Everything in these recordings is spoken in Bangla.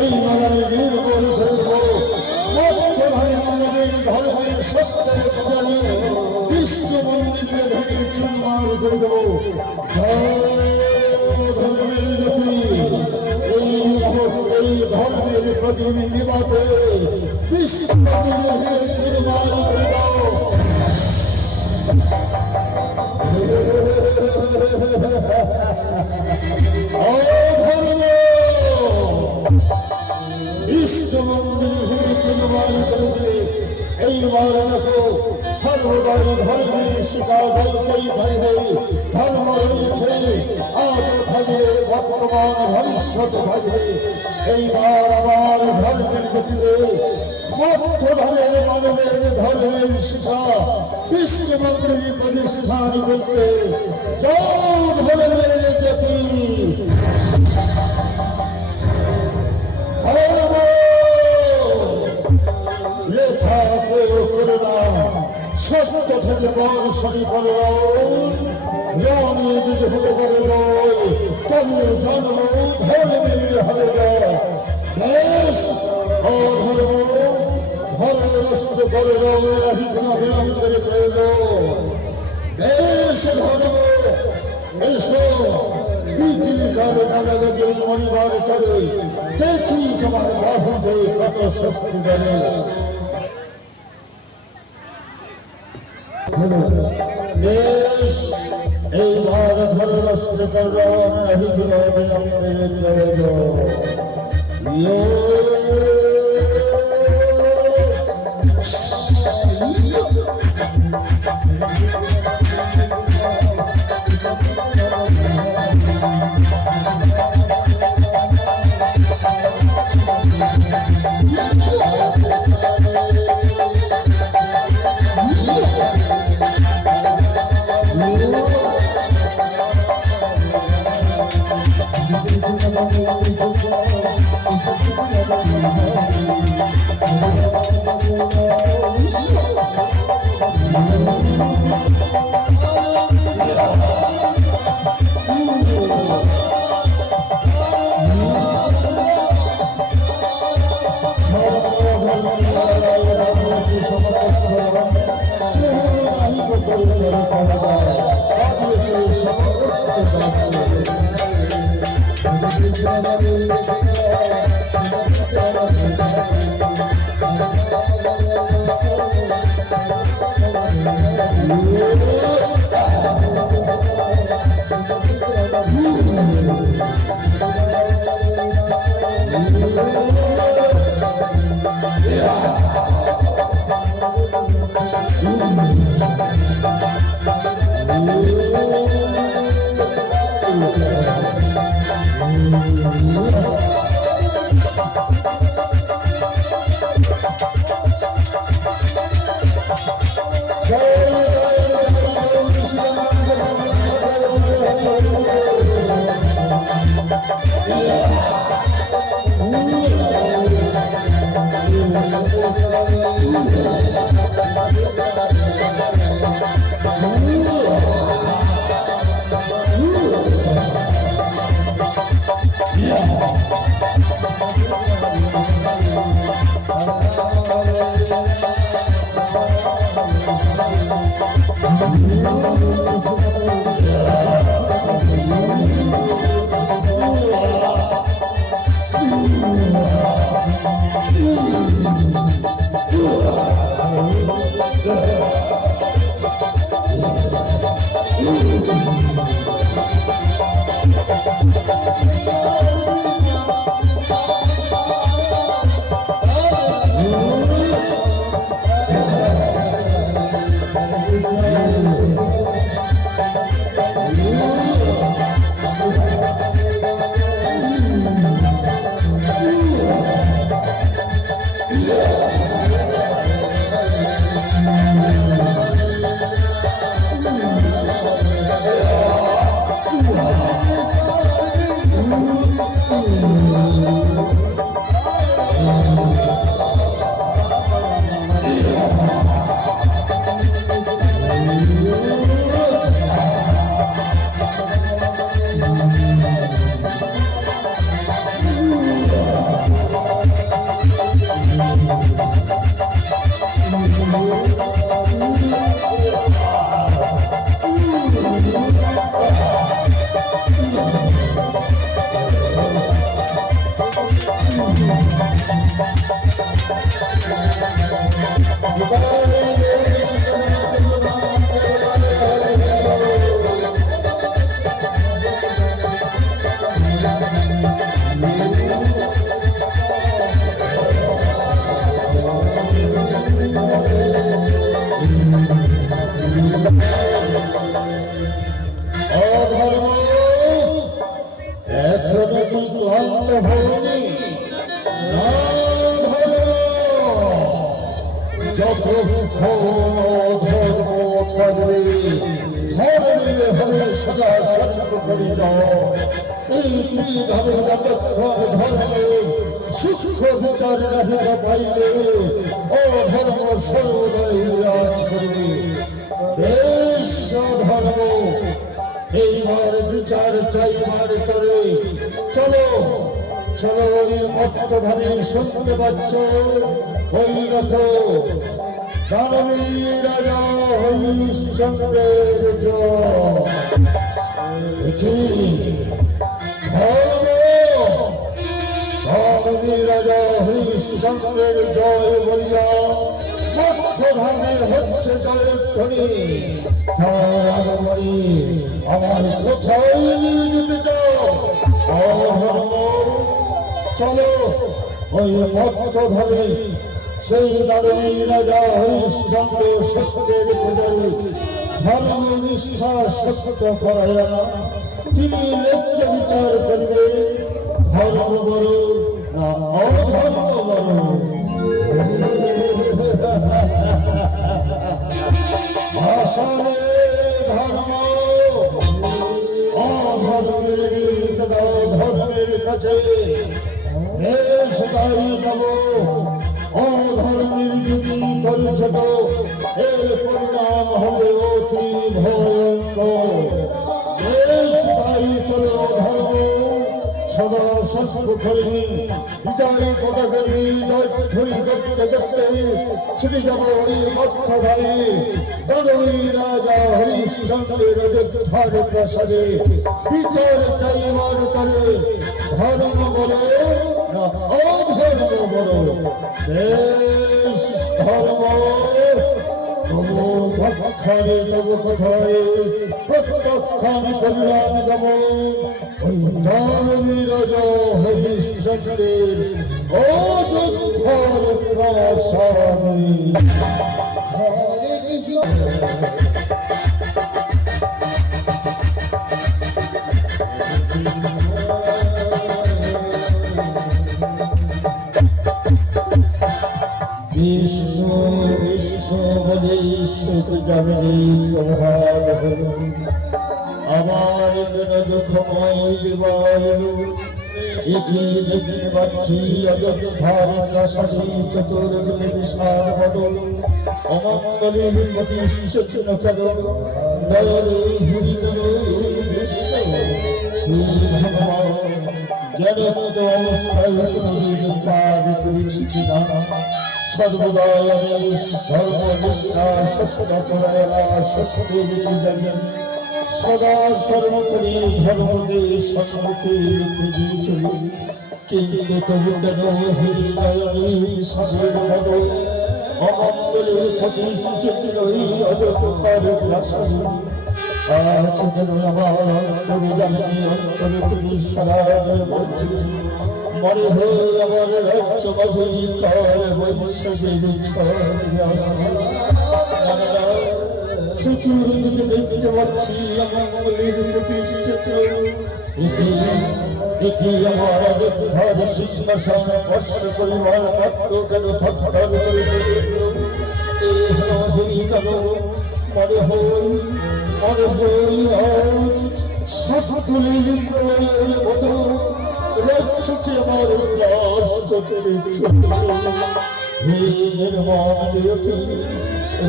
এই মালায় নির্ভর করব মধ্যভাবে মানবের ধর্মের সত্যের পূজারী বিশ্ব মন্দিরকে ভেঙে চুরমার করে দেব। ধর্মের জ্যোতি এই ধর্মের প্রতিমি নিবাতে বিশ্ব মন্দির চুরমার করে দাও। বিশ্ব মন্দির ভেঙেছে এইবার দেখো সর্বদাই ধর্মের শিকা বলতেই থাকবে। ধর্ম রয়েছে আজ থাকবে, বর্তমান ভবিষ্যৎ থাকবে। এইবার আবার ধর্মের গতিতে মধ্যভাবে মানবের ধর্মের শিক্ষা বিশ্ব মন্দির প্রতিষ্ঠান করতে যাও ধর্মের জ্যোতি। লেখা প্রয়োগ করে দাও, সত্য থেকে বর্ষণী করে দাও। রানী যদি হতে পারে তবে জন্ম ধর্মের হবে বেশ। অধর্ম ধর্মগ্রস্ত করে দাও, হিকনা বিলম্ব করে বেশ। ধর্ম এসো পৃথিবীকার কাগজের মনিবার করে দেখি তোমার বাহুদের কত শক্তি করে। বেশ এইবার ধর্মগ্রস্ত করব হিকনা বিলম্বের ধর্মী না ধর্ম যতক্ষণ ধর্ম থাকবে ধর্মের হলে সদা সত্য করে যাও এই ধর্মে যতক্ষণ ধর্মের সূক্ষ্ম বিচার রাখিতে পাইলে ও ধর্ম সর্বদাই বিরাজ করবে বিশ্ব ধর্ম এইবার বিচার চাইবার করে চলো চলো ওই মত্তধারী শুনতে পাচ্ছ ওই দেখো দানবী রাজা হরিশ্চন্দ্রের দেখি ধর্ম দানবী রাজা হরিশ্চন্দ্রের জয় বলিয়া মত্তধামে হচ্ছে জয়ধ্বনি তার আগমনী আমার কোথায় নিয়ে যেতে চাও অধর্ম চলো ওই মত্তধামে সেই দারুণী রাজা হরিশ্চন্দ্র সত্যের পূজারী ধর্ম নিষ্ঠা সত্য পরায়ণ তিনি ন্যায্য বিচার করবে ধর্ম বড় না অধর্ম বড় ভাষণে ধর্ম অধর্মের ধর্মের কাছে বেশ তাই যাব অধর্মের যদি করেছ তো এর পরিণাম হবে অতি ভয়ঙ্কর বেশ তাই চলো ধর্ম সদা সত্য কর্মী বিচারে পদাকর্মী জয়ধ্বনি করতে করতে ছুটে যাব ওই মত্তধারে দানবী রাজা হরিশ্চন্দ্রের অযোধ্যার প্রাসাদে বিচার চাইবার করে ধর্ম বলো না অধর্ম বলো বেশ ধর্ম তবু ভক্ষণে তবু কথায় প্রত্যক্ষণ কল্যাণ দেব ওই দানবী রাজা হরিশ্চন্দ্রের অযোধ্যার প্রাসাদে হরে কৃষ্ণ বিষ্ণু বিষ্ণু বলে সুখ যাবে প্রভাব হল আমার যেন দুঃখময় দিবাইল এটি দেখতে পাচ্ছি অযোধ্যার প্রাসাদে চতুর্দিকে বিশাল বদল অমঙ্গলের প্রতি শিষ্য কেন দয়ালে হরি কেন বিশ্ব ভগবান জ্ঞানগত অবস্থায় কোনদিন পার করেছি কিনা সর্বদাই আমি সর্বনিষ্ঠা সত্য পরায়ণা সত্যের পূজারী সদা সর্বকরি ধর্মকে সম্মুখে রেখে দিয়ে চলি কিন্তু তবু কেন হৃদয়ে সাধের বদল অমঙ্গলের প্রতি শিশেছিল এই অযোধ্যার প্রাসাদে আজ কেন আমার অন্তরে জানি অন্তরে তুমি সারা বলছি মনে হয়ে আমার রাজ্যবাদী কর বৈশ্বরের চতুর্দিকে দেখতে পাচ্ছি অমঙ্গলের প্রতিষ্ঠিত দেখি আমার অযোধ্যার সিংহাসন কষ্ট পরিবার মাত্র কেন থরথর করে কেন মনে হই আজ সকলের বদল রক্ষকে আমার উল্লাস করতে চলেছে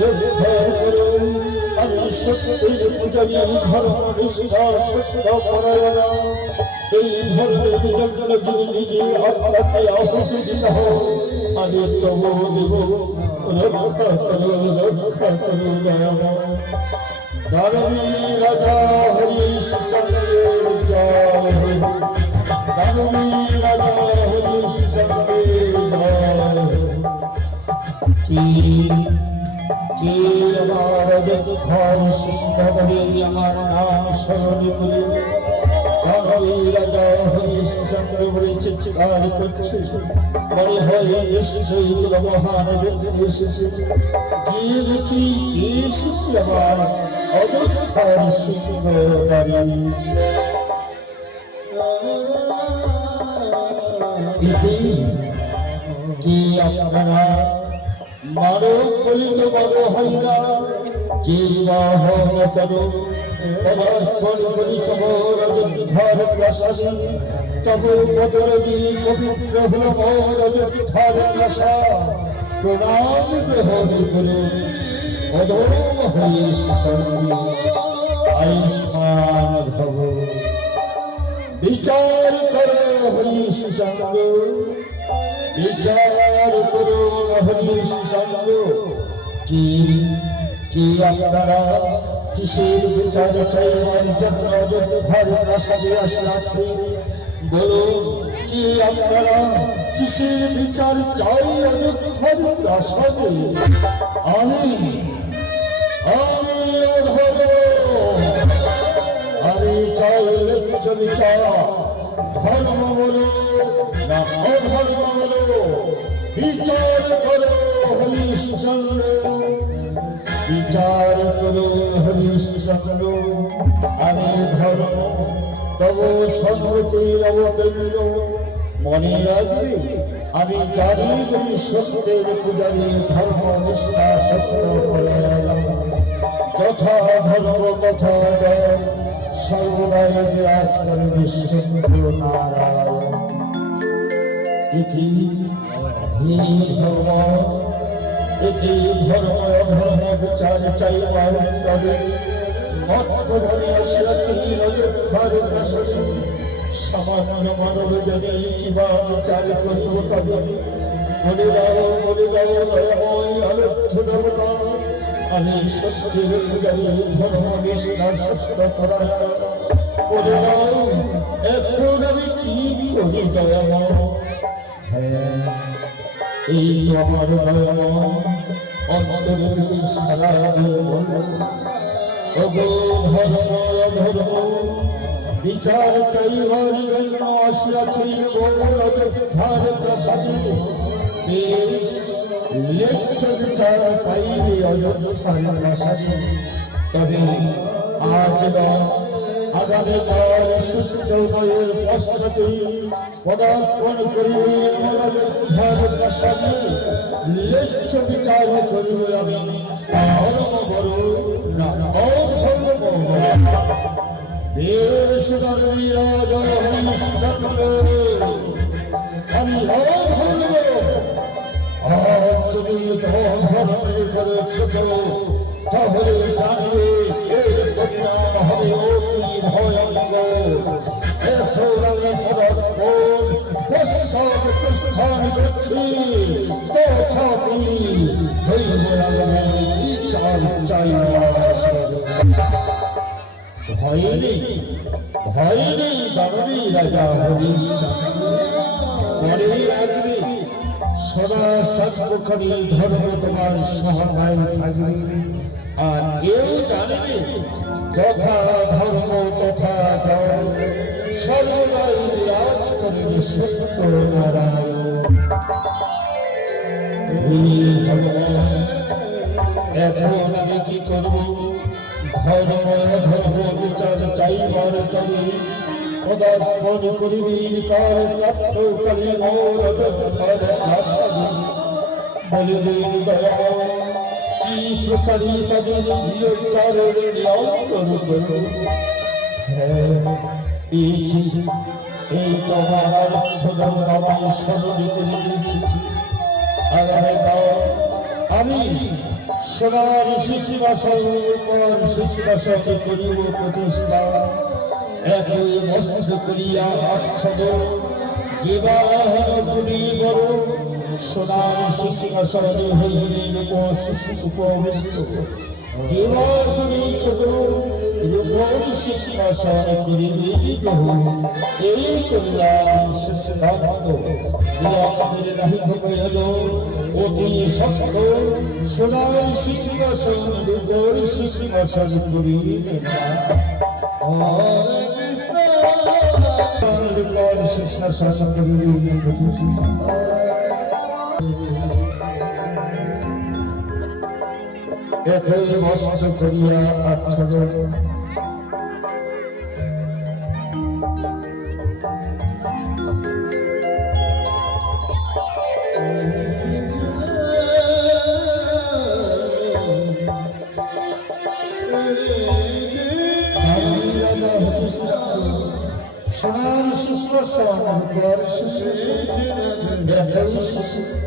রক্ষা করো আমি সত্যের পূজারী ধর্ম নিষ্ঠা সত্য পরায়ণ এই ধর্মের জন্য যদি নিজের আত্মাকে আহুতি দিতে হয় আমি তবু দেব রক্ষা করো দানবী রাজা হরিশ্চন্দ্রের জয় দানবী রাজা হরিশ্চন্দ্রের জয় কি আমার অযোধ্যার সিংহবাদী আমার নাম স্মরণে করি দানবী রাজা হরিশ্চন্দ্র বলে চিৎকার করছে মনে হয় নিশ্চয়ই কোনো মহান ব্যক্তি এসেছে গিয়ে দেখি কে এসেছে আমার অযোধ্যার সিংহবাদী ইতি কি আপনারা মানব বলিত বড় হইয়া জীবন করো পদার্পণ করিছ মোর অযোধ্যার প্রাসাদে তবু পদরবি পবিত্র হল মোর অযোধ্যার প্রাসাদ প্রণাম গ্রহণ করো অদম হয়ে আয়ুষ্মান ভব বিচার করো হরিশ চন্দ্র বিচার করো হরিশ চন্দ্র কি আপনারা কিসের বিচার চাইবার জন্য অযোধ্যার প্রাসাদে আসিয়াছে বলুন কি আপনারা কিসের বিচার চাই অযোধ্যার প্রাসাদে আমি আমি চাইলে বিচার ধর্ম বলো না অধর্ম বলো বিচার করো হরিশ চন্দ্র বিচার করো হরিশ চন্দ্র আমি ধর্ম তব সর্বতে অবতীর্ণ মনে রাখবে আমি জানি তুমি সত্যের পূজারী ধর্ম নিষ্ঠা সত্য করে যথা ধর্ম তথা জয় সর্বদাই বিরাজ করবে সত্য নারায়ণ ইতি ধর্ম ইতি ধর্ম অধর্ম বিচার চাইবার তবে অর্থ ধরে আসিয়াছে অযোধ্যার প্রাসাদে সামান্য মানব জনে কিবা বিচার করিব তবে বলে দাও দয়াময় আলোচ্য দেবতা আমি সত্যের পূজারী ধর্ম নিষ্ঠা সত্য করায় বলে দাও এখন আমি কি করি দয়াময় হ্যাঁ এই আমার দয়াময় অন্তরে সারা ধর্ম অধর্ম বিচার চাইবার জন্য আসিয়াছেন অযোধ্যার প্রাসাদে বেশ লেচ্ছ বিচার পাইবে অযোধ্যার প্রাসাদে তবে আজ বা আগামীকাল সূর্যোদয়ের পশ্চাতে পদার্পণ করিবে অযোধ্যার প্রাসাদে লেচ্ছ বিচার করিবে আমি ধর্ম বড় না অধর্ম বড় বেশ ধর্মী রাজা হরিশ চন্দ্র আমি অধর্ম আজ যদি ধর্মের করেছ তাহলে জানবে এর পরিণাম হবে অতি ভয়ঙ্কর এখন আমি পদার্পণ পশ্চাৎ প্রস্থান করছি তথাপি বিচার চাই ভয় নেই দানবী রাজা হরিশ মনে রাখবে সদা সর্বক্ষণে ধর্ম তোমার সহায় থাকবে আর কেউ জানবে যথা ধর্ম তথা জয় সর্বদাই বিরাজ করবে সত্য নারায়ণ ভগবান এখন আমি কি করব ধর্ম ধর্ম বিচার চাইবার তবে পদার্পণ করিবি কাল প্রাপ্তকালে মোর অযোধ্যার প্রাসাদে বলিবে দয়াময় কি প্রকারে তাদের বিচারের নিয়ন্ত্রণ করব এই তোমার আমি স্মরণ করে দিয়েছি আগামীকাল আমি সোনার সিংহাসনের উপর সিংহাসনে করিব প্রতিষ্ঠা একই মস্ত করিয়া আচ্ছাদ জীবাহন গুণী বড় সোনার সিংহাসনে হইলেন উপবিষ্ট জীবাগুণী ছোট রূপর সিংহাসন করিবে বহু এই কল্যাণ সিদ্ধান্ত আমাদের নাহি ভেদ অতি সত্য সোনার সিংহাসন রূপর সিংহাসন করিবে সিংহাসন করিবে একই মস্ত করিয়া আচ্ছাদ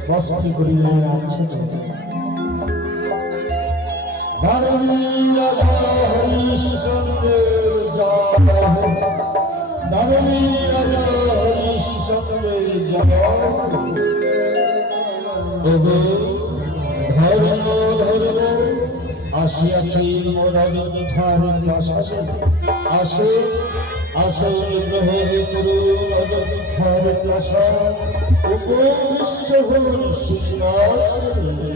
বস্তি করিলে আছে দানবী রাজা হরিশ্চন্দ্রের জয় দানবী রাজা হরিশ্চন্দ্রের জয় ধর্ম ধর্ম আসিয়াছে মনোধার কাশে আসে আসে গ্রহে গুরু মনোধার কাশা উপবিষ্ট হন সিংহাসনে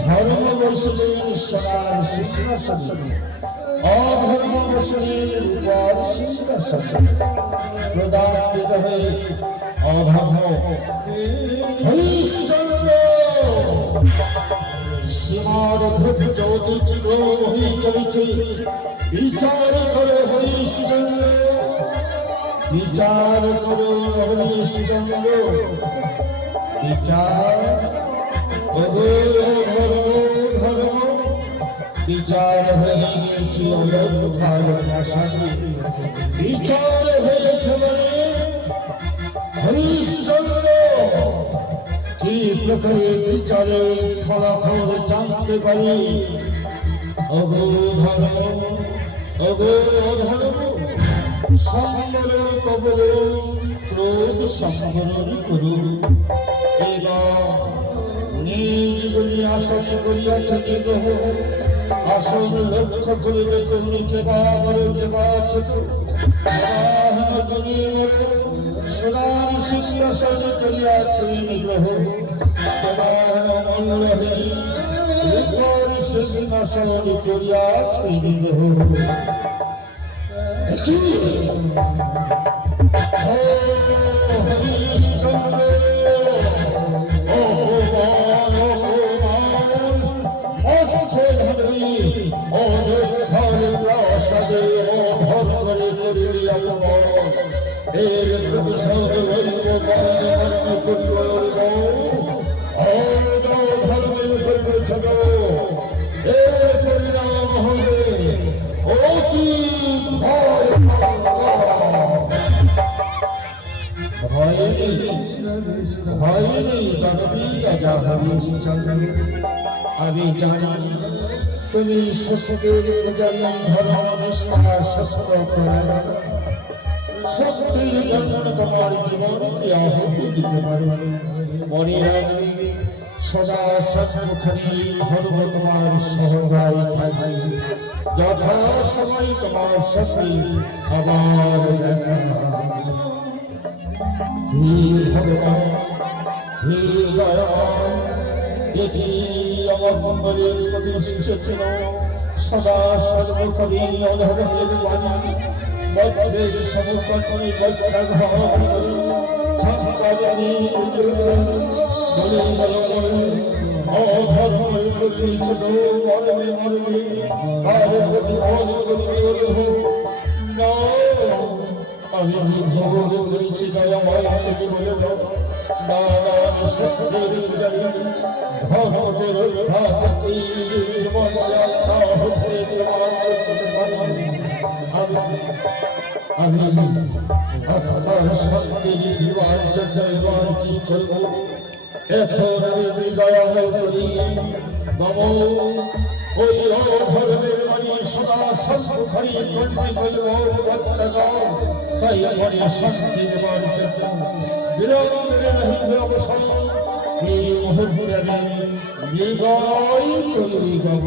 ধর্ম বসলেন সবার সিংহাসনে অধর্ম বসলেন উপর সিংহাসনে প্রদানিত হয়ে অধর্ম হরিশ্চন্দ্র সীমার ধৈর্য অতিক্রম হয়ে চলেছে বিচার করো হরিশ্চন্দ্র বিচার করো হরিশ্চন্দ্র বিচার ধর্ম বিচার হয়ে গেছে অযোধ্যার ভাষায় বিচার হয়েছে বলে হরিশ্চন্দ্র কি প্রকারে বিচারে ফলাফল জানতে পারি অগোধর্ম সম্বর কবল ক্রোধ সম্বরণ করুন এবার নিজ গুলি আসন করিয়াছে গ্রহ আসন লক্ষ্য করিলে তুমি কেবা করো কেবা ছোট সোনার সিংহাসন করিয়াছেন গ্রহ রূপর সিংহাসন করিয়াছেন গ্রহ আমি জানি তুমি সত্যের জানি ধর্ম নিষ্ঠা সত্য শক্তির জন্য তোমার জীবনকে আহুতি দিতে পারবে মনে রাখবে সদা সন্মুখে ধর্ম তোমার সহগায় থাকবে যথা সময় তোমার সাথে আবার দেখা হে ভগবান হে দয়াল দেখি আমার মঙ্গলের প্রতিষ্ঠিত ছিল সদা সর্বকবি অধর্মের বাণী বজ্রের সমুখে বজ্রাঘাত ঝঙ্কারি বলে বলে অধর্মের প্রতিষ্ঠিত মরবে মরবে আর প্রতি না আমি ভোগ করেছি দয়াময় তুমি বলে দাও নারায়ণ সত্যের পূজারী ধর্মের রক্ষাপতি আমি আপনার সত্যের দিবার জন্য এবার কি করব এখন আমি দয়া করি নম ওই অধর্মের বাণী সদা সম্মুখী কণ্ঠে বলব তাই আমার শান্তি দেবার জন্য বিলম্বের রহিবে অবসর এই মুহূর্তে আমি হৃদয় করি গব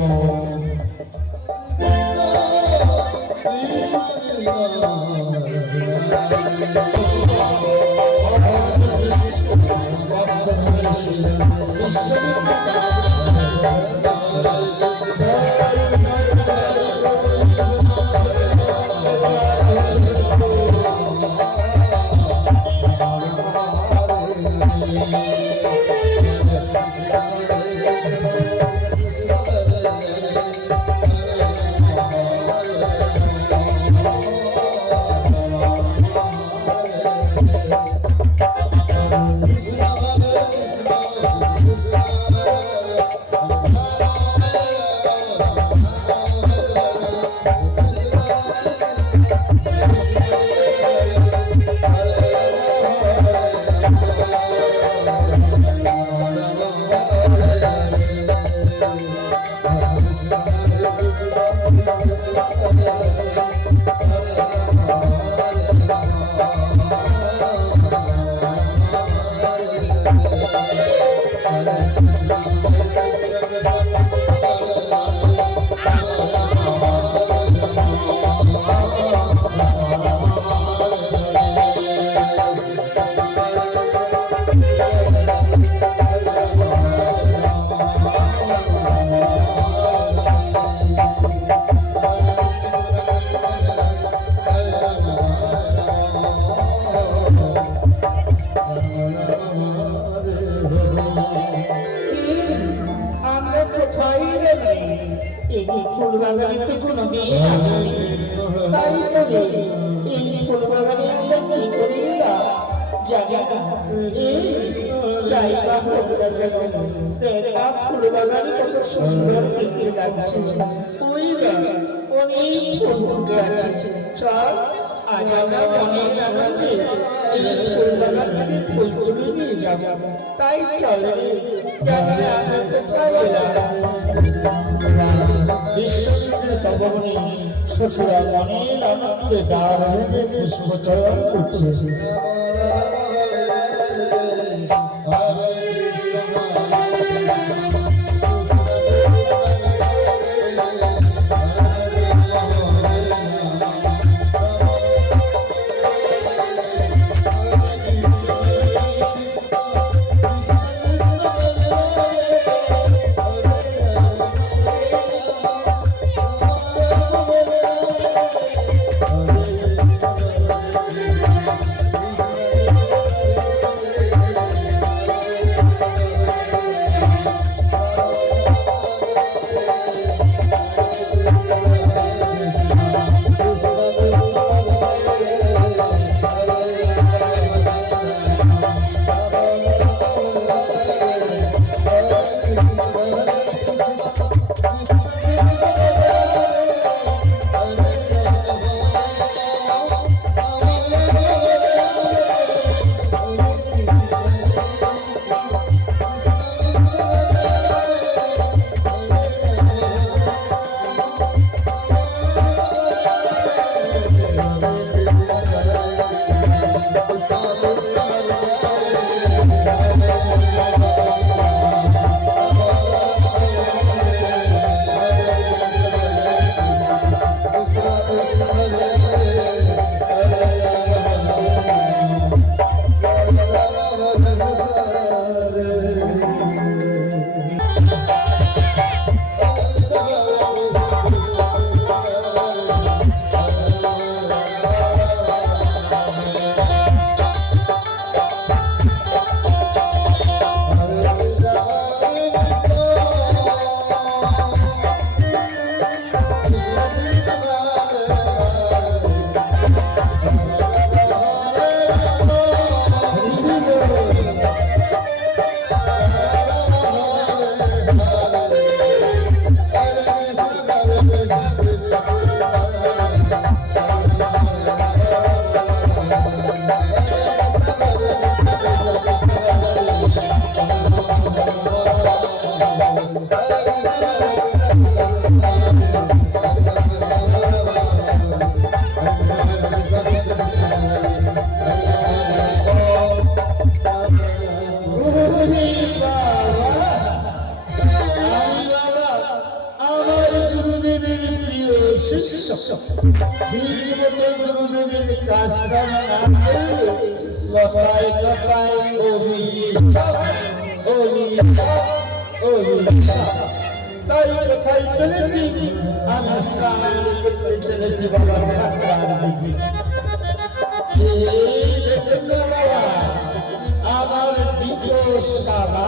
এই ফুল বাগানে কোনোদিন আসেনি, তাই করে এই ফুল বাগানে আমরা কি করে এলাম জানি না। এই জায়গা হোক না কেন, দেখা ফুল বাগানে কত সুন্দর দেখতে লাগছে। ওই দেখ অনেক ফুল ফুটে আছে। চল আজ আমরা মনের আনন্দে এই ফুল বাগান থেকে ফুল তুলে নিয়ে যাবো। তাই চল রে, জানি না আমরা কোথায় এলাম। বিশ্বজিতের তপবনে শ্বশুরা মনের আনন্দে দ্বার ভেঙে পুষ্পচয়ন করছে। গুরুদেবের কাজটা না করলে কথায় কথায় তাই কোথায় চলেছি আমি স্নান করতে চলেছি বাবা ঠাকুরার দিকে। আমার দ্বিতীয় সাবা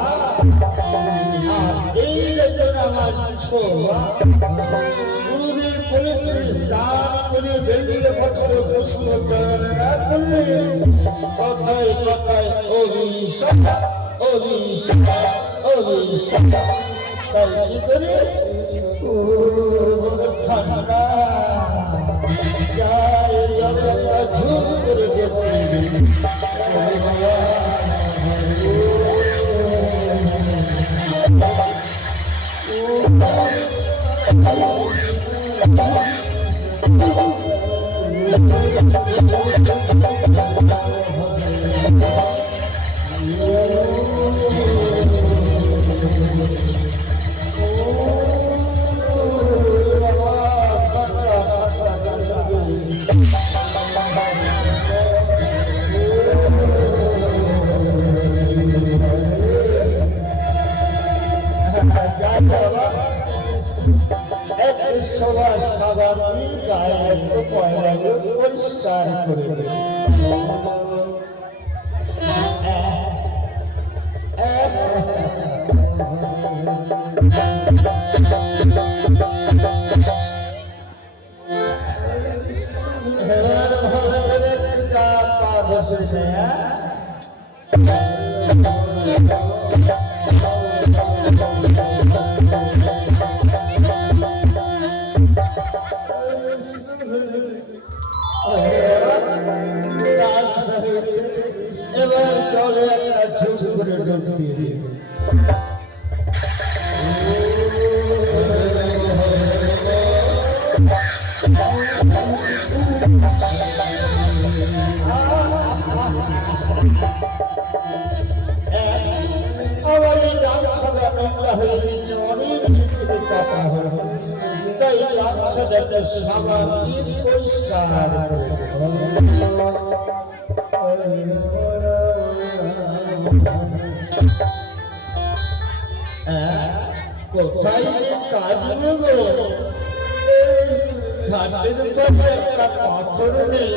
আর এই রেজন আমার ছোয়া। গুরুদেব বলেছে স্নান করে বেরিয়ে ভদ্র পুষ্প চয়ন না করলে কথায় কথায় অভিশাপ তাই কি করে ঠান্ডা যায় ঝুম করে দেখতে সবার সাবান গায়ে একটু পয়লা পরিষ্কার করে দেবে। এবার চলে একটা ঝুঁক করে ডুবিয়ে আমার এই গামছাটা নোংরা হয়ে গেছে, অনেক কিছু কাটা হয়ে গেছে, তাই গামছাটাকে সাবান দিয়ে পরিষ্কার করে কোথায় যে কাজ গো, ঘাটের উপরে একটা পাথর নেই।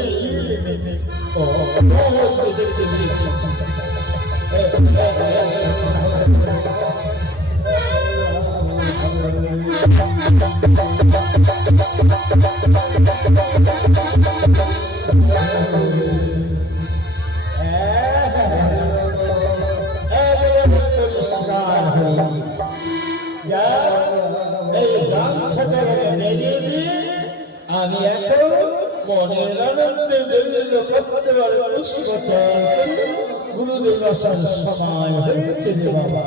দেখতে দিয়েছি পরিষ্কার হয়ে এই গামছাটা নেড়ে দিয়ে আমি এখন মনের আনন্দে গুরুদেব আসার সময় হয়েছে যে বাবা।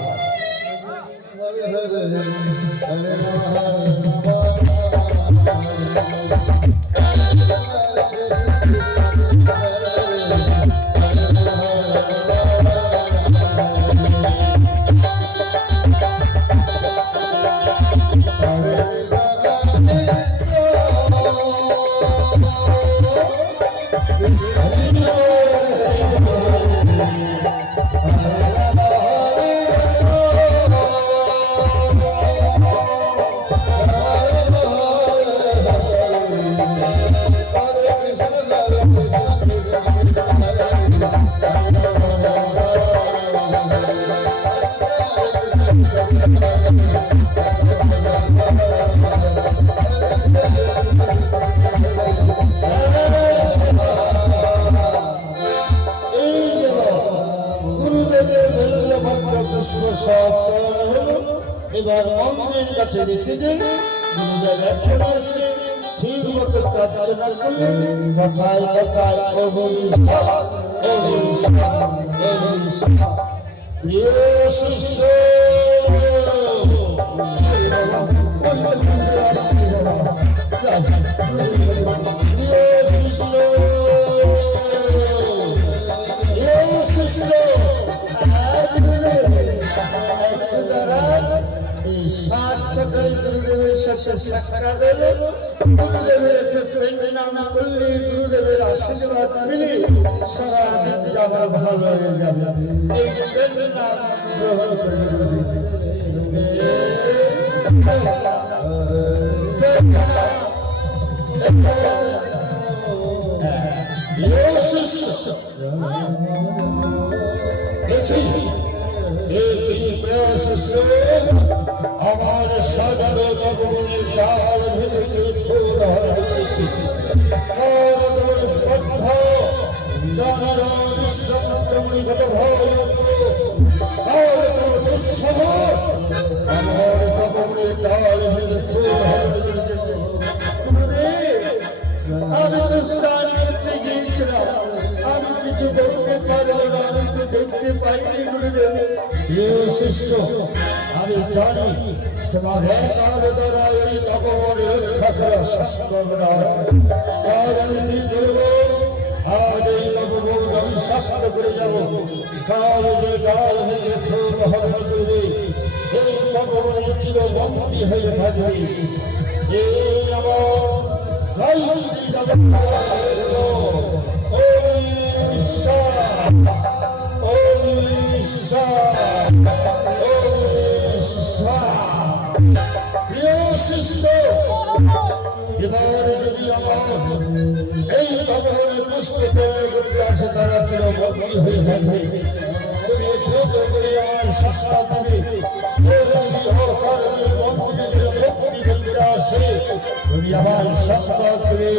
এবার মন্দিরের কাছে রেখে দিন, গুরুদেব এখন আসবে, ঠিক মতো কার্যনা করলে কথায় কথায় প্রিয় শিষ্য গুরুদেবের আশীর্বাদ মিলে সারা দিন আমার ভালো হয়ে যাবে। আমার সাজানো জীবনের লাল ভেঙে ফুল হয়েছে, স্পর্ধা জানার বিশ্বমৃত ভয় আমার কবরের লাল ভেঙে ফুল হয়েছে। আমি তো স্নান করতে গিয়েছিলাম, আমি কিছু দেখতে পারলাম না, আমি তো দেখতে পাইনি। গুরুদেব শিষ্য আমি জানি তোমার একার দ্বারা এই কবর রক্ষা করা সম্ভব নয়, আর আমি আনন্দ করে যাব কাল যে কাল হয়ে খুব হরণ করবে এই ভগবানের চিরবন্দী হয়ে থাকবে এই আমার গায়ত্রী জগন্নাথ ও ঈশ্বর ও ঈশ্বর ও ঈশ্বর প্রিয় শিষ্য এবার যদি আমার এই ভগবানের পুষ্পতে আসে তারা চিরবন্দী হয়ে থাকবে তুমি দ্রুত করে আমার শাসনা দেবে তুমি আমার শাসনা দেবে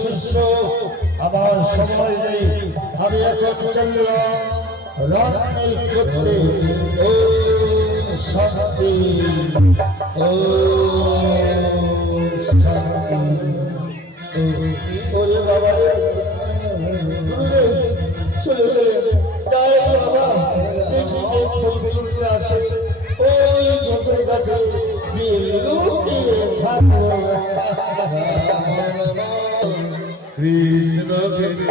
শিষ্য আমার সময় নেই আমি এখন চললাম রাত্রি করতে ও শান্তি ও শান্তি ওরে বাবা চলে গেলে তাই বাবা দেখি যে ফুলগুলো আসে ওই ঝোপের কাছে গিয়ে লুকিয়ে থাকবো কৃষ্ণ কৃষ্ণ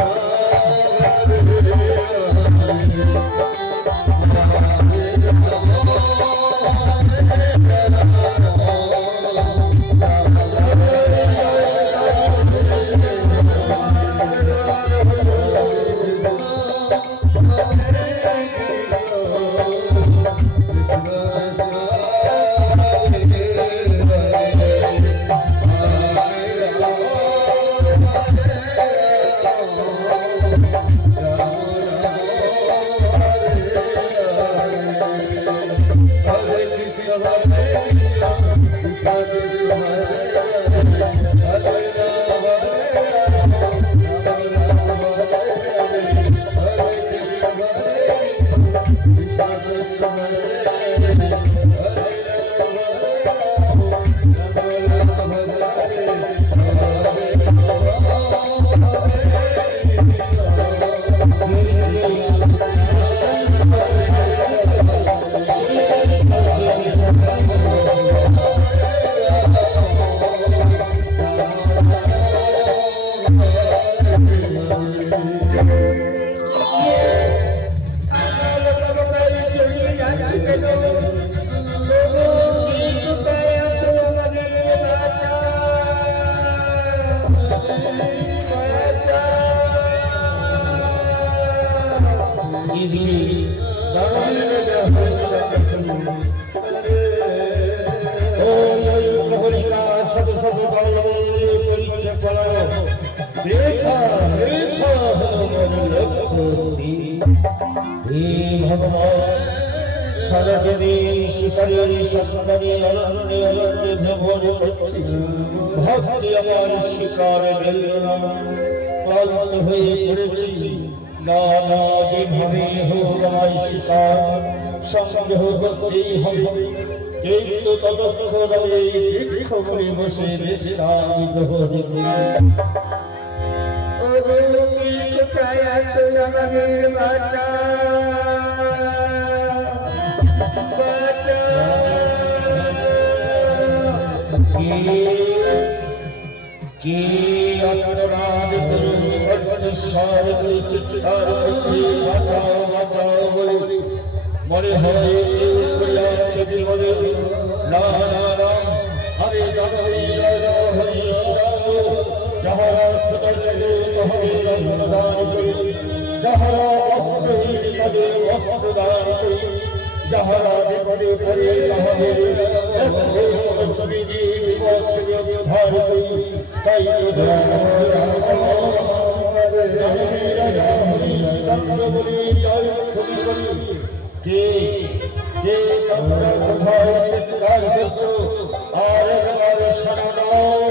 ভক্তি আমার শিকারে ক্লান্ত হয়ে পড়েছি নানা যেভাবে হোক আমার শিকার সংগ্রহ করতেই হবে কিন্তু ততক্ষণ আমি বৃক্ষ করে বসে বিশ্রাম গ্রহণ করি কি অপরাধ করুন অর্থস্বর চিৎকার করছে বাঁচাও বাঁচাও বলে মনে হয় করিয়াছে জীবনে না না না আমি জগৎ রাজা হই যাহারা ক্ষুদ্র তহবিল অনুদান করি যাহারা বস্ত্রহীন তাদের বস্ত্র দান করি যাহারা বিপদে পড়ে তাহাদের ছবি দিয়ে উদ্ধার করি তাই চন্দ্র বলি কে কে তোমরা কোথায় চিৎকার করছো আর একবার শোনা দাও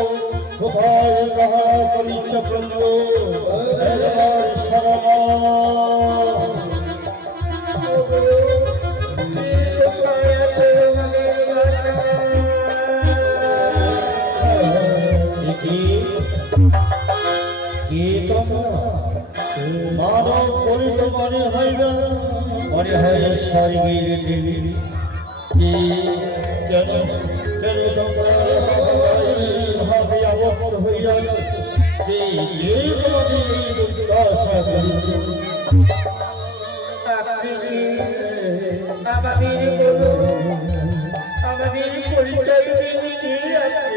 কোথায় কাহারা করিচ্ছ চন্দ্র একবার শোনা দাও মানব করিল মনে হইবে মনে হয় স্বর্গের দেবী কেন কেন তোমরা ভাবে আবদ্ধ হইয়াছ কে তোমাকে এই দুর্দশা করেছে? আপনি কি আমাদের বলুন, আমাদের পরিচয় দিন কি আছে?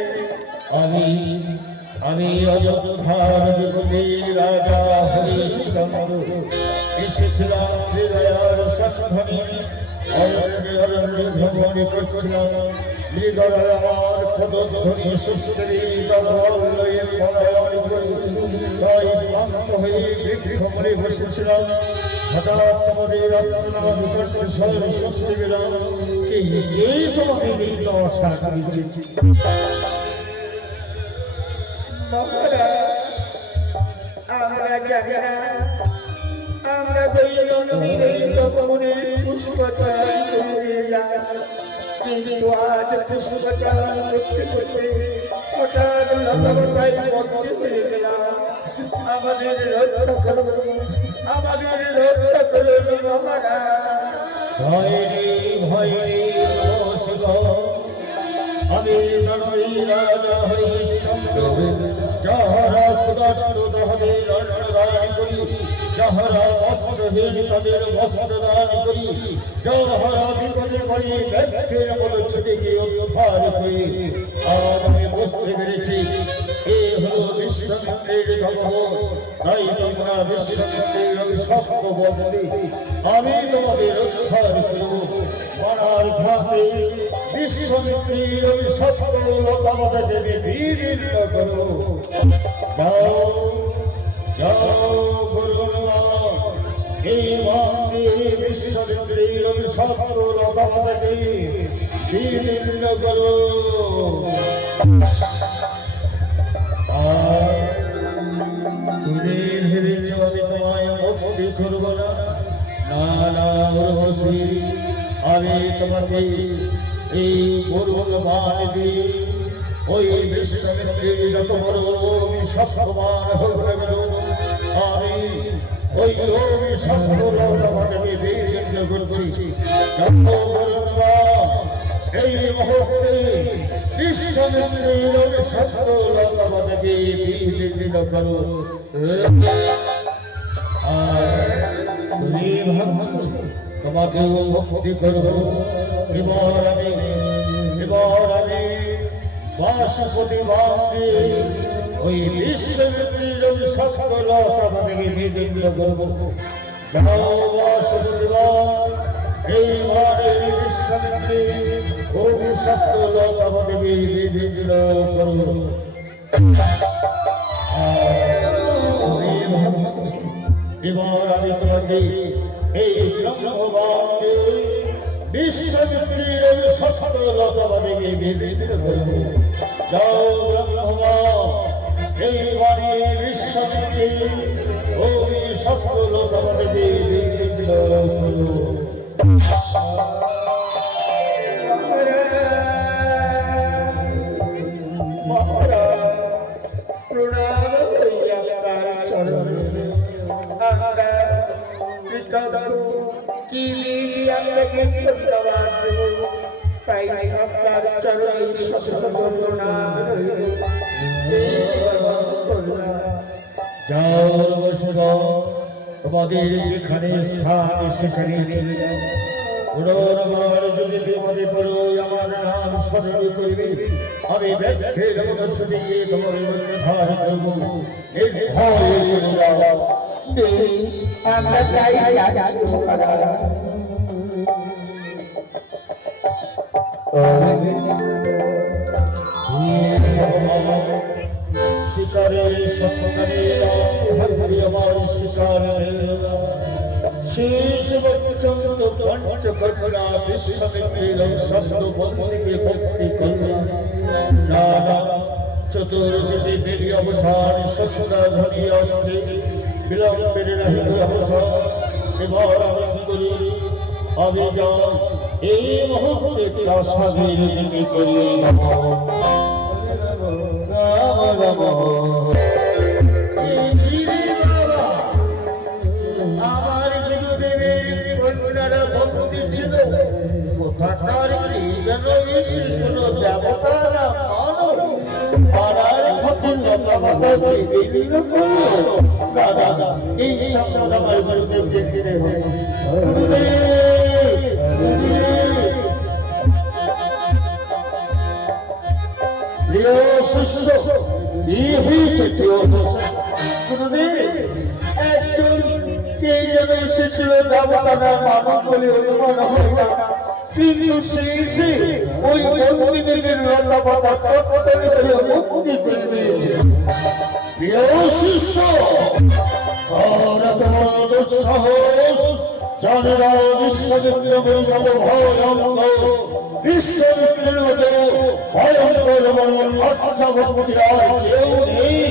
আমি অযোধ্যার বিভূতির রাজা হরিশ্চন্দ্র এসেছিলাম হৃদয়ার সন্ধানে। অরণ্যে অরণ্যে ভ্রমণ করছিলাম, হৃদয় আমার পদধ্বনি সুস্থির দলয়ে পলায়ন করি। তাই ক্লান্ত হয়ে বৃক্ষমূলে বসেছিলাম, হঠাৎ তোমাদের আত্মনাদ কণ্ঠস্বর শুনতে পেলাম। কে তোমাকে এই দশা করেছে? মহারাজ, আমরা জানি না, আমরা দৈনন্দিন এই তপনের পুষ্পচারণ করে যাই, কিন্তু আজ পুষ্পচারণ করতে করতে হঠাৎ লতাপাতায় বদ্ধ হয়ে গেলাম। আমাদের রক্ষা করুন, আমাদের রক্ষা করুন মহারাজ। ভয় নেই শিব, আমি নরই রাজা হরিশ্চন্দ্র। যাহারা ক্ষুধার্ত তাহাদের অন্নদান করি, যাহারা বস্ত্রহীন তাদের বস্ত্র দান করি, যাহারা বিপদে পড়ে ব্যক্তির বল ছুটে গিয়ে উদ্ধার করি। আজ আমি বুঝতে পেরেছি এ হলো বিশ্বমিত্রের ধর্ম। তাই তোমরা বিশ্বমিত্রের অভিশপ্ত বন্দী, আমি তোমাদের উদ্ধার করব। মারার ঘাতে বিশ্বমিত্রের অভিশপ্ত লতাপাতাকে বিদীর্ণ করো। যাও যাও গুরুগণমা, এই মন্দির বিশ্বমিত্রের অভিশপ্ত লতাপাতাকে বিদীর্ণ করো। তুমি ভেবেছ আমি তোমায় মুক্তি করব না? না উর্বশী, আমি তোমাকে এই করুণ মান দিয়ে ওই বিশ্বমিত্রের যত বড় অভিশপ্তমান হোক না কেন, আমি ওই অভিশপ্তকে বিদীর্ণ করছি। এই মুহূর্তে বিশ্বমিত্রের অভিশপ্ত লতাপাতাকে বিদীর্ণ করো। তুমি ভাবছো তোমাকে মুক্তি করব? এবার আমি বাসপতি বাঁধে ওই বিশ্বমিত্রের অভিশপ্ত লতাপাতাকে বিদীর্ণ করব। যাও বাসপতি বাঁধ, এই ঘরে বিশ্বমিত্রের অভিশপ্ত লতাপাতাকে বিদীর্ণ করব। এবার আমি তোমাকে এই ব্রহ্মবাদে বিশ্বমিত্রের অভিশপ্ত লতাপাতাকে বিদীর্ণ করব। যাও ব্রহ্মবাদ, এই ঘরে বিশ্বমিত্রের অভিশপ্ত লতাপাতাকে বিদীর্ণ করব। প্রণাম হইয়া আপনার চরণে, আমরা কৃতজ্ঞ। কি আপনাকে ধন্যবাদ দেব, তাই আপনার চরণে শত প্রণাম রইল। যাও বসুধ, তোমাদের যেখানে স্থান সেখানে চলে যাও। পুনর্বার যদি বিপদে পড়ো আমার নাম স্মরণ করবে, আমি ব্যক্তির মতো ছুটে গিয়ে তোমার উদ্ধার করব। নির্ভয়ে চলে যাও। বেশ, আমরা তাই যাচ্ছি মহারাজ। শিকারের সন্ধানে আমার শিকারের শেষ পর্যন্ত পঞ্চকর্মা বিশ্বমিত্রের শব্দ বন্ধুকে ভক্তি করলাম। না চতুর্দিকে দেরি অবসান শ্বশুরা ধরি আসছে, বিলম্বের রহিত অবসান। এবার আমি করি, আমি যাই এই মুহূর্তে প্রাসাদের দিকে করিয়ে নম রাম রাম। আমার গুরুদেবের কন্যারা ভক্তি ছিল, কোথাকার কি যেন এসে কোনো দেবতা না মানব পাড়ার ফকির লতা পাতা বিভিন্ন করলো না না না এই সব আমার বাড়িতে দেখতে হবে প্রিয় শিষ্য কি হয়েছে প্রিয় গুরুদেব একজন কে যেন এসেছিল দেবতারা মানব বলে অনুমান হয় না কিন্তু সে এসে ওই বন্দিনীদের লতা পাতা তৎপরে করে মুক্তি করে দিয়েছে প্রিয় শিষ্য আর তোমার দুঃসাহস জানেরা বিশ্ববিদ্যালয় যাব ভয়ঙ্ক বিশ্ববিদ্যালয়ের মতো ভয়ঙ্কর আচ্ছা ভক্তি আর কেউ নেই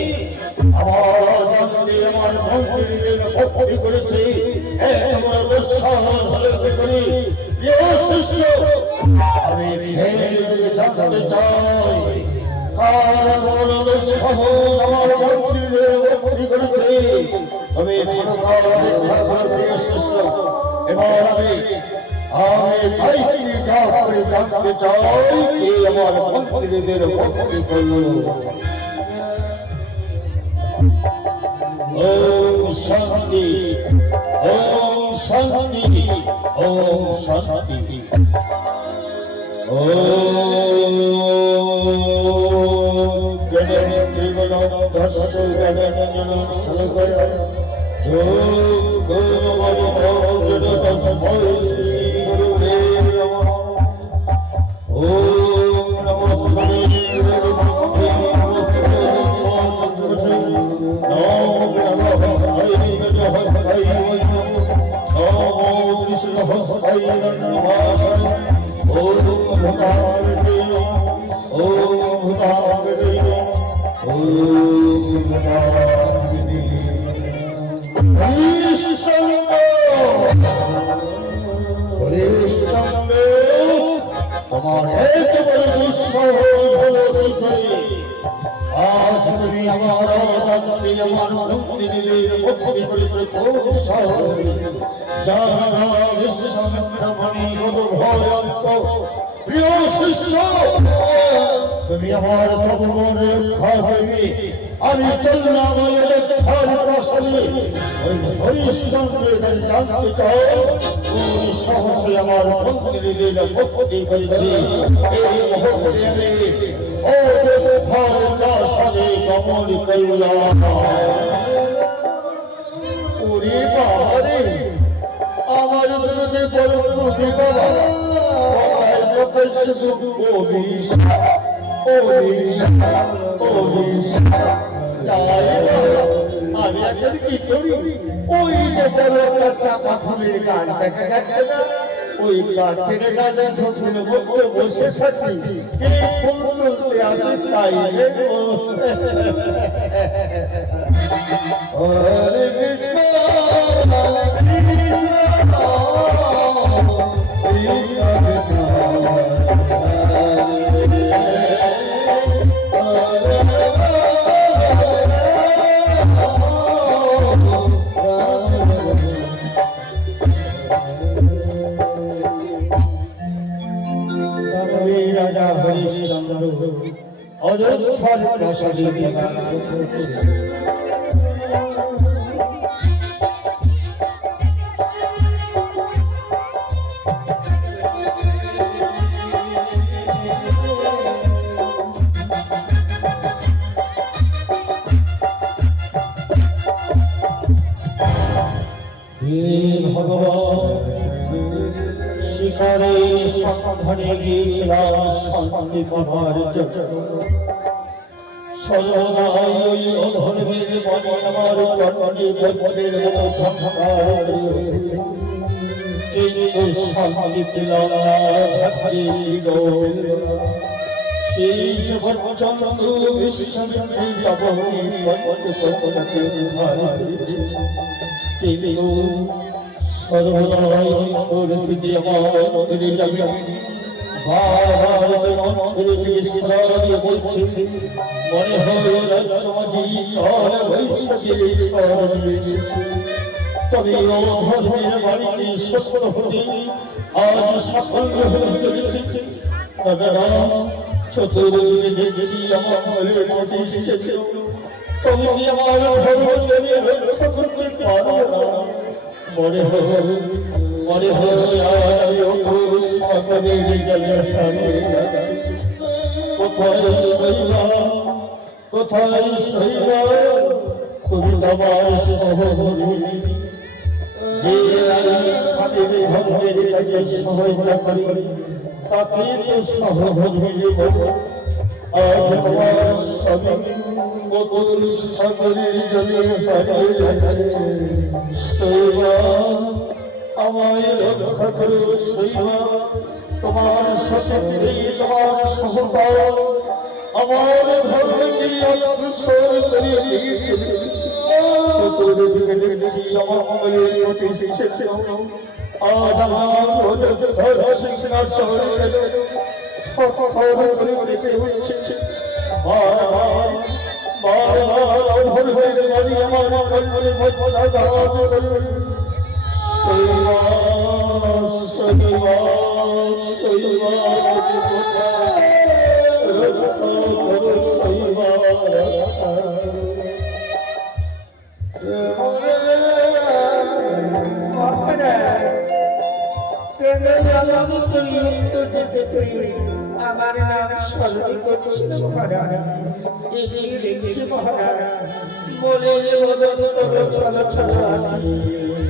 আমার জন্মে আমার মন্ত্রীদের ভক্তি করেছে এমন দুঃসাহস হলে করি প্রিয় শিষ্য আমি জানতে চাই কারণ দুঃসাহস আমার মন্ত্রীদের ভক্তি করেছে আমি প্রিয় শিষ্য এবার আমি যা করে জানতে চাই কে আমার মন্ত্রীদের ভক্তি করল ওম শান্তি ওম শান্তি ওম শান্তি ওম গণে ত্রিগুণ দর্শ গণে সলকয় যোগ গুরু বলি দর্শ ভয় গুরু দেব ওম নমো তোমার একেবারে দুঃসাহস হলো কি করে আজ তুমি আমার অবদানকে আমার মুক্তি দিলে মুক্তি করেছে খুব সাহস যারা বিশ্বমণি ভয়ঙ্ক প্রিয় শিষ্য তুমি আমার তপমনে রক্ষা হইবে আমি চললাম ওই লেখার প্রশ্নে ওই হরিশ্চন্দ্রের জানতে চাও কোন সাহসে আমার মন্ত্রী দিলে মুক্তি করেছে এই মুহূর্তে আমি ও লেখার প্রশ্নে গমন করলাম ওরে বাবারে আমার বিরুদ্ধে বড় প্রতি বাবা আমি এখন কি করি ওই যে চাপা ফুলের গাছ দেখা যাচ্ছে না ওই গাছের গাছে ছোট বলতে বসে থাকি কে ফুল তুলতে আসিস তাই হরে কৃষ্ণ রাজা হরিশ্চন্দ্র অযোধ্যার প্রসাদে ভগবান শিকারে সন্ধানে গিয়েছিলাম শান্তি পাবার জন্য সর্বদাই ওই অধর্মের মনে আমার কর্ণে বিপদের মতো ঝংকার কিন্তু শান্তি পেলাম না সেই সর্বচন্দ্র বিশ্বচন্দ্রের জবনী পঞ্চকোটকে কিন্তু সর্বদাই অন্তর থেকে আমার অন্তরে যাবে ভারতের অন্তরে থেকে শিরাদিয়ে বলছে মনে হয় রাজ্যমাঝি আর বৈশাখের ঝড় রয়েছে তবে অধর্মের বাড়িতে সত্য হতে আজ সাফল্য হতে চলেছে দাদা চতুর্দিকে দেখেছি আমার মনের মধ্যে এসেছে তুমি কি আমার ধর্মকে রক্ষা করতে পারো না? মনে হয় আজ সকলের জলে হারিয়ে যাচ্ছি। কোথায় শৈবা তুমি তোমার সহধর্মী যে স্বামীর ভঙ্গের কাজে সহায়তা করি তাকে তো সহধর্মী বলে। আজ আমার স্বামী অতুল সাগরের জলে হারিয়ে যাচ্ছে। শৈবা আমায় রক্ষা করো শৈবা, তোমার সশক্তি তোমার সহকার আমার ধর্মকে অগ্রসর করে দিয়েছে। চতুর্দিকে দেখছি অমঙ্গলের প্রতিষ্ঠিত। আজ আমার অযোধ্যার সিংহাসন করিতে হচ্ছে। বারবার ভোরের বাড়ি আমার কল্পনে কথা করবে। আমার নাম স্মরণ করছিল মহারাজ, এগিয়ে দেখছি মহারাজ বলে ছোট ছোট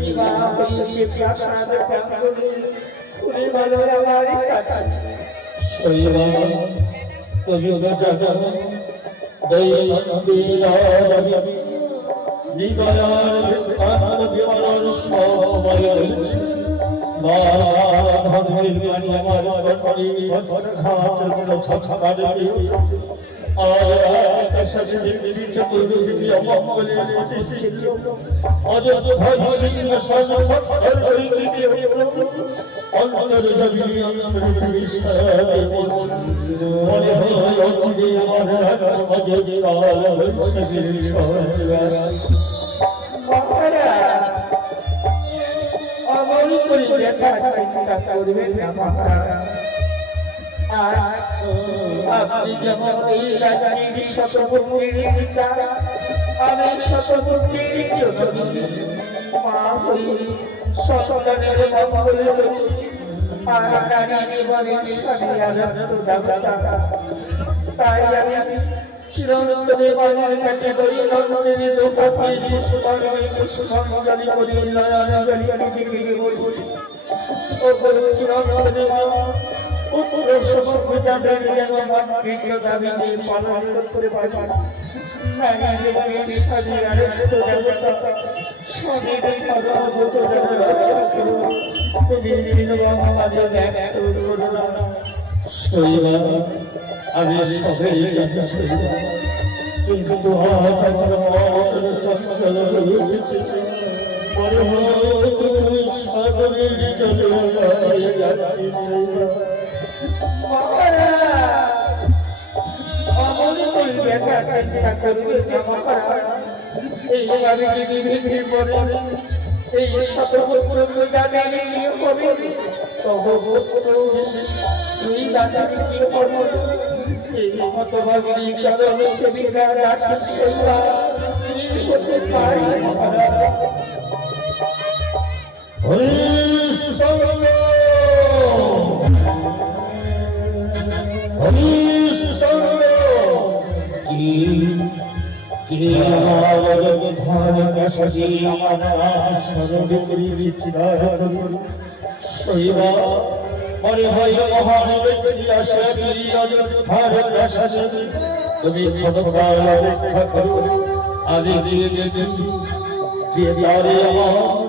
বিবাহ হয়েছে প্রাসাদ প্রাঙ্গণে খুলে ভালো আমার কাছে। শৈবা তুমি তো জানো হৃদয়ার বিবরণ সময় ধর্মের বাণী আমার করি ঘাটের কোনো ছছকারে চতুর্দিকে অমঙ্গলের প্রতিষ্ঠিত অযোধ্যার সিংহাসন অন্তর জমিনে মনে হয় অচিরে আমার অমনি করে দেখা চিন্তা করবেন না মহারাজ। আপনি যেমন এই রাজ্যের শতপুত্রের পিতা, আমি শতপুত্রের জননী, মা হই সন্তানের মঙ্গল করি আর নারী জীবনের স্বামী আনন্দ দাতা। তাই আমি চিরন্তরে বাবার কাছে দৈনন্দিন দোপাকে পুষ্পাঞ্জলি করি, নয়নাঞ্জলি দিকে বলি ও চিরন্তরে পালন করতে পারি। আমি সবাই কিন্তু সাগরের জলে যাচ্ছি। এই শতপুত্র তুই গাছে কি করবো এই হতভাগী চরণে সেবিকা দাসের সেবা কি করতে পারি হরিশ সঙ্গ হরিশ সঙ্গ কি আমার ধান কাশি আমার স্মরণ করি চিৎকার করি শৈবা মনে হয় মহান ব্যক্তি আসে ধান কাশি তুমি ক্ষমতার অপেক্ষা করো আমি গিয়ে দেখি যে তারে আমার